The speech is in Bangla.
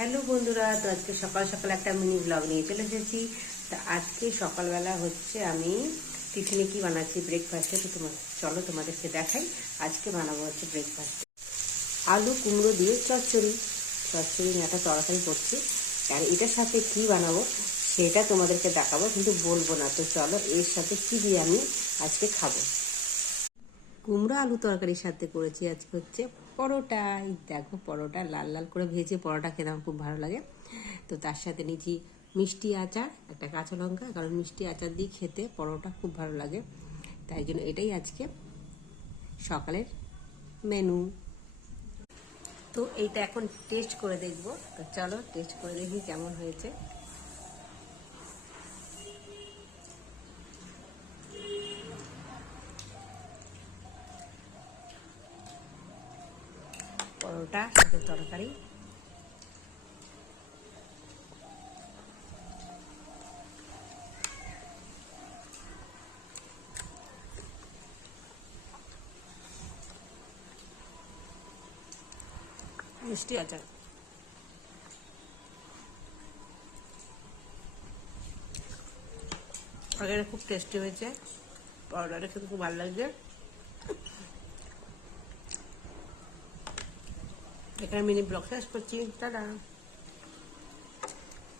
হ্যালো বন্ধুরা, তো আজকে সকাল সকাল একটা মিনি ব্লগ নিয়ে চলে এসেছি। তা আজকে সকালবেলা হচ্ছে আমি টিফিনে কি বানাচ্ছি ব্রেকফাস্টে, তো চলো তোমাদেরকে দেখাই। আজকে বানাবো হচ্ছে ব্রেকফাস্টে আলু কুমড়ো দিয়ে চচ্চড়ি নিয়ে একটা তরকারি করছি। আর এটার সাথে কি বানাবো সেটা তোমাদেরকে দেখাবো, কিন্তু বলবো না। তো চলো এর সাথে কি দিয়ে আমি আজকে খাবো। কুমড়ো আলু তরকারির সাথে করেছি আজকে হচ্ছে পরোটা। এই দেখো, পরোটা লাল লাল করে ভেজে পরোটা খেতে আমার খুব ভালো লাগে। তো তার সাথে নিয়েছি মিষ্টি আচার, একটা কাঁচা লঙ্কা, কারণ মিষ্টি আচার দিয়ে খেতে পরোটা খুব ভালো লাগে। তাই জন্য এটাই আজকে সকালের মেনু। তো এইটা এখন টেস্ট করে দেখবো। তো চলো টেস্ট করে দেখি কেমন হয়েছে। পরোটা সাথে তরকারি, মিষ্টি আচার। তরকারিটা খুব টেস্টি হয়েছে, পরোটাটা খেতে খুব ভালো লাগছে। এখানে মিনি ব্লগ শেষ করছি, টাটা।